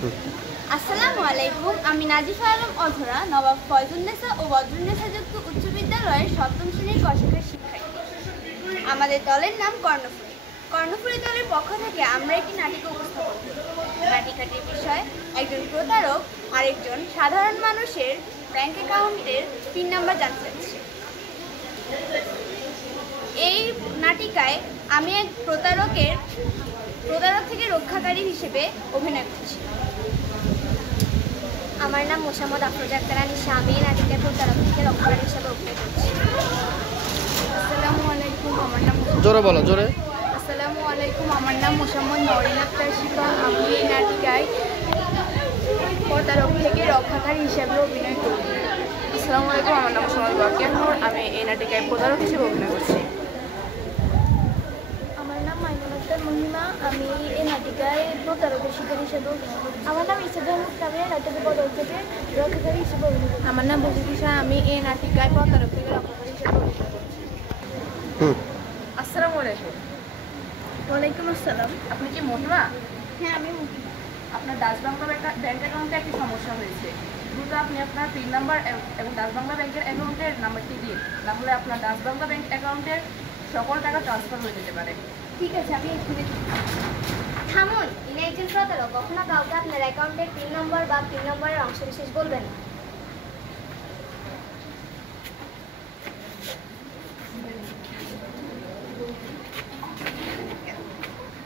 আসসালামু আলাইকুম। আমি নাজিফা আলম অধরা, নবাব ফয়জুন্নেসা ও বদরুন্নেসা যুক্ত উচ্চ বিদ্যালয়ের ৭ম শ্রেণীর কষাকের শিক্ষার্থী। আমাদের দলের নাম কর্ণফুলী। কর্ণফুলী দলের পক্ষ থেকে আমরা একটি নাটিকা উপস্থাপন করি। নাটিকাটির বিষয় একজন প্রতারক আরেকজন সাধারণ মানুষের ব্যাংক অ্যাকাউন্টের পিন নাম্বার জানতে চাচ্ছে। এই নাটিকায় আমি এক প্রতারক থেকে রক্ষাকারী হিসেবে অভিনয় করছি। আমার নাম মোসাম্মদ আফরোজা আক্তার আনিশা। আমি এই নাটিকায় প্রতারক থেকে রক্ষাকারী হিসেবে অভিনয় করছি। আসসালামু আলাইকুম। আমার নাম আসসালামু আলাইকুম। আমার নাম মোসাম্মদ নওরিন আক্তার শিখা। আমি এই নাটিকায় প্রতারক থেকে রক্ষাকারী হিসেবে অভিনয় করি। আসসালামু আলাইকুম। আমার নাম মোসাম্মদ বাকিয়া নূর। আমি এই নাটিকায় প্রতারক হিসেবে অভিনয় করছি। আমার নাম মাইনুল আক্তার মহিমা। আমি এই নাটিকায় প্রতারকের শিকার হিসেবে অভিনয় করছি। আমার নাম ইসাদুল মুস্তাফা, নাটকের প্রতারক থেকে রক্ষাকারী হিসেবে অভিনয় করছি। আমার নাম বজিদিশা। আমি এই নাটিকায় প্রতারক থেকে রক্ষাকারী হিসেবে অভিনয় করছি। আসসালামু আলাইকুম। ওয়ালাইকুম আসসালাম। আপনি কি মহিমা? হ্যাঁ, আমি মুক্তি। আপনার ডাচ বাংলা ব্যাংক অ্যাকাউন্টে একটি সমস্যা হয়েছে। দ্রুত আপনি আপনার পিন নাম্বার এবং ডাচ বাংলা ব্যাংকের অ্যাকাউন্টের নাম্বারটি দিন, তাহলে আপনার ডাচ বাংলা ব্যাংক অ্যাকাউন্টের সকল টাকা ট্রান্সফার হয়ে যেতে পারে। ঠিক আছে, আমি এখানে থামুন, ইনি একজন প্রতারক। কখনো কাউকে আপনার অ্যাকাউন্টের পিন নম্বর বা পিন নম্বরের অংশবিশেষ বলবেন না।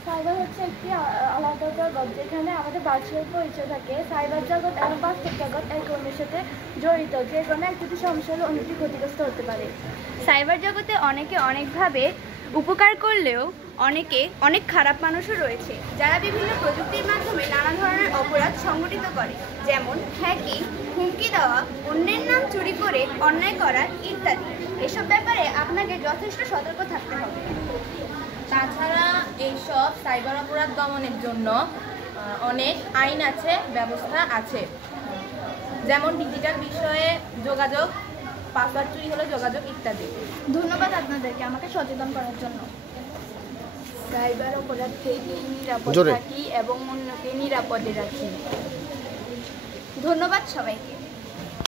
সাইবার হচ্ছে একটি আলাদা জগৎ, যেখানে আমাদের বাহ্যিক পরিচয় থাকে। সাইবার জগৎ এবং বাস্তব জগৎ একে অন্যের সাথে জড়িত। যে কোনো একটি সমস্যা হলে অন্যটি ক্ষতিগ্রস্ত হতে পারে। সাইবার জগতে অনেকে অনেকভাবে উপকার করলেও অনেক খারাপ মানুষও রয়েছে, যারা বিভিন্ন প্রযুক্তির মাধ্যমে নানা ধরনের অপরাধ সংগঠিত করে, যেমন হ্যাকিং, হুমকি দেওয়া, অন্যের নাম চুরি করে অন্যায় করা ইত্যাদি। এসব ব্যাপারে আপনাকে যথেষ্ট সতর্ক থাকতে হবে। তাছাড়া এইসব সাইবার অপরাধ দমনের জন্য অনেক আইন আছে, ব্যবস্থা আছে, যেমন ডিজিটাল বিষয়ে যোগাযোগ, পাসওয়ার্ড চুরি হলে যোগাযোগ ইত্যাদি। ধন্যবাদ আপনাদেরকে আমাকে সচেতন করার জন্য। সাইবার অপরাধ থেকে নিরাপদ থাকি এবং অন্যকে নিরাপদে রাখি। ধন্যবাদ সবাইকে।